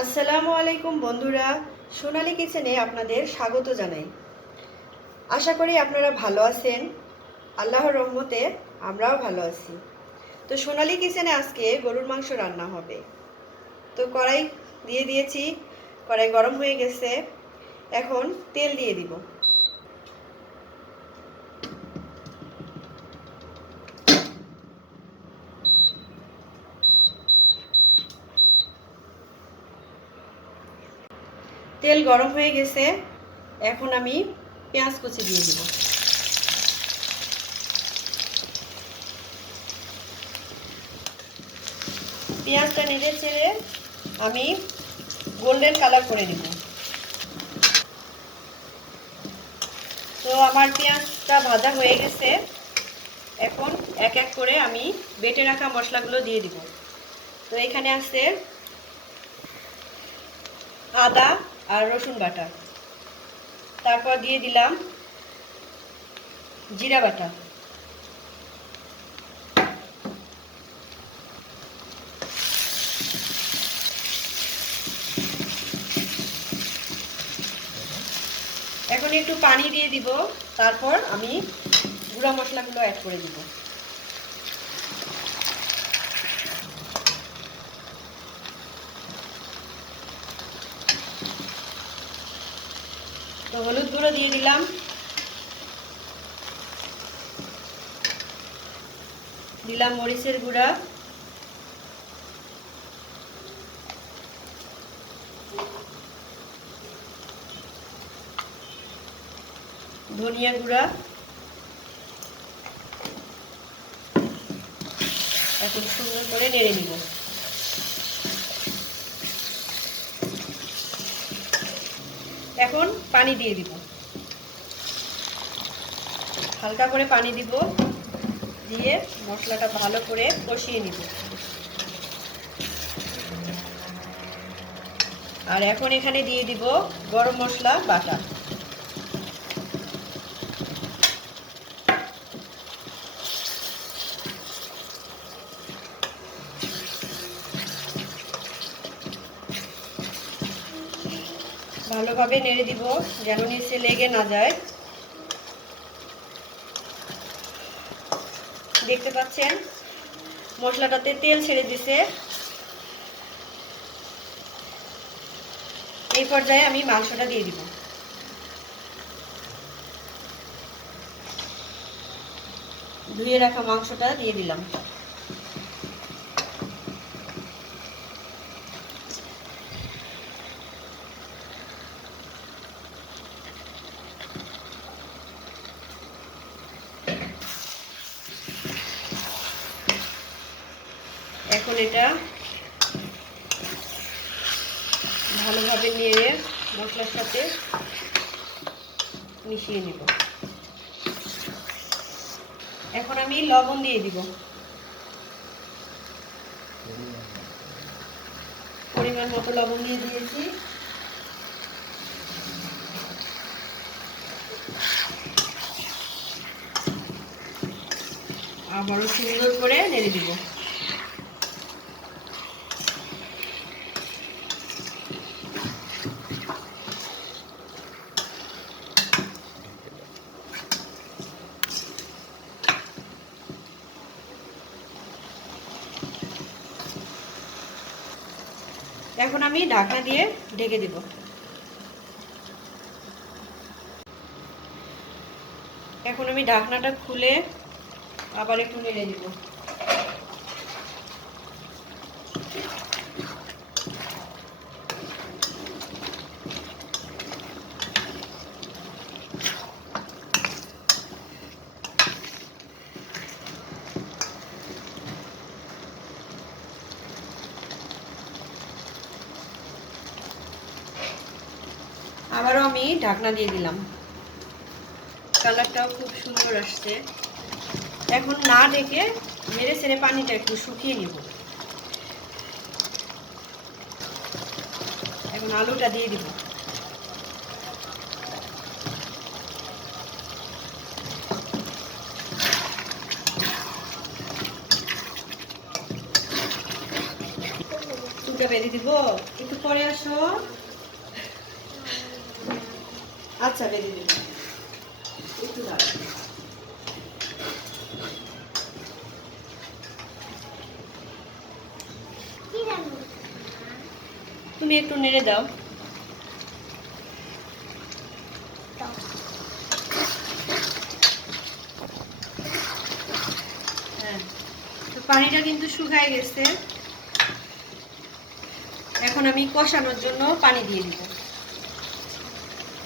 আসসালামু আলাইকুম বন্ধুরা, সোনালী কিচেনে আপনাদের স্বাগত জানাই। আশা করি আপনারা ভালো আছেন। আল্লাহর রহমতে আমরাও ভালো আছি। তো সোনালী কিচেনে আজকে গরুর মাংস রান্না হবে। তো কড়াই দিয়ে দিয়েছি, কড়াই গরম হয়ে গেছে। এখন তেল দিয়ে দিব। তেল গরম হয়ে গেছে, এখন আমি পেঁয়াজ কুচি দিয়ে দিব। পেঁয়াজটা নেড়ে চেড়ে আমি গোল্ডেন কালার করে দিব। তো আমার পেঁয়াজটা ভাজা হয়ে গেছে। এখন এক এক করে আমি বেটে রাখা মশলাগুলো দিয়ে দিব। তো এখানে আছে আদা আর রসুন বাটা, তারপর দিয়ে দিলাম জিরা বাটা, এখন একটু পানি দিয়ে দিব। তারপর আমি গুঁড়া মশলাগুলো অ্যাড করে দিব। তো হলুদ গুঁড়ো দিয়ে দিলাম, দিলাম মরিচের গুঁড়া, ধনিয়া গুঁড়া। এখন সুন্দর করে নেড়ে নিব। এখন পানি দিয়ে দিব, হালকা করে পানি দিব, দিয়ে মশলাটা ভালো করে কষিয়ে নিব। আর এখন এখানে দিয়ে দিব গরম মশলা বাটা। ভালোভাবে নেড়ে দিব যেন নিচে লেগে না যায়। দেখতে পাচ্ছেন মশলাটাতে তেল ছেড়ে দিছে। এই পর্যায়ে আমি মাংসটা দিয়ে দিব। ধুয়ে রাখা মাংসটা দিয়ে দিলাম। এখন এটা ভালোভাবে নেড়ে মশলার সাথে মিশিয়ে নিব। এখন আমি লবণ দিয়ে দিব, পরিমাণ মতো লবণ দিয়ে দিয়েছি। আবারও সুন্দর করে নেড়ে দিব। এখন আমি ঢাকনা দিয়ে ঢেকে দিব। এখন আমি ঢাকনাটা খুলে আবার একটু নেড়ে দিব। আবারও আমি ঢাকনা দিয়ে দিলাম। কালারটাও খুব সুন্দর আসছে। এখন না ঢেকে নেড়ে ছেড়ে পানিটা একটু শুকিয়ে নিব। এখন আলুটা দিয়ে দিব। দুইটা বেঁধে দিব, একটু পরে আসো। আচ্ছা বেঁধে দিব, একটু দাঁড়াও। তুমি একটু নেড়ে দাও। হ্যাঁ, তো পানিটা কিন্তু শুকায় গেছে। এখন আমি কষানোর জন্য পানি দিয়ে দিব,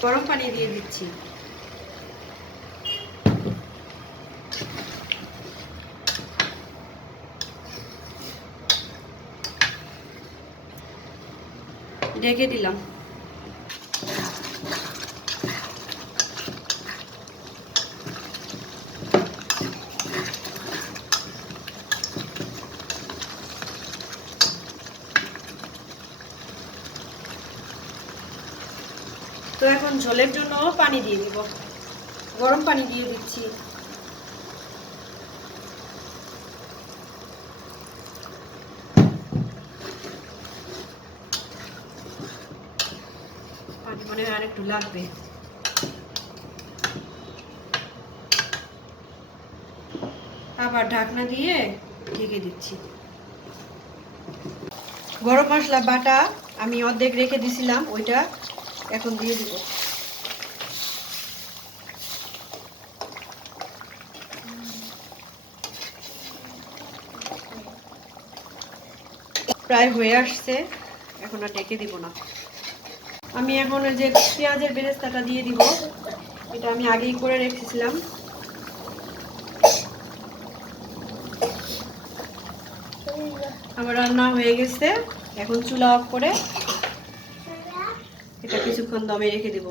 গরম পানি দিয়ে দিচ্ছি। ঢেকে দিলাম। তো এখন ঝোলের জন্য পানি দিয়ে দিব, গরম পানি দিয়ে দিচ্ছি। পানি মনে হয় আর একটু লাগবে। আবার ঢাকনা দিয়ে ঢেকে দিচ্ছি। গরম মশলা বাটা আমি অর্ধেক রেখে দিছিলাম, ওইটা এখন দিয়ে দিব। প্রায় হয়ে আসছে, এখন আর ঢেকে দিব না। আমি এখন ওই যে পেঁয়াজের বেরেস্তাটা দিয়ে দিব, এটা আমি আগেই করে রেখেছিলাম। আমার রান্না হয়ে গেছে, এখন চুলা অফ করে এটা কিছুক্ষণ দমে রেখে দিব।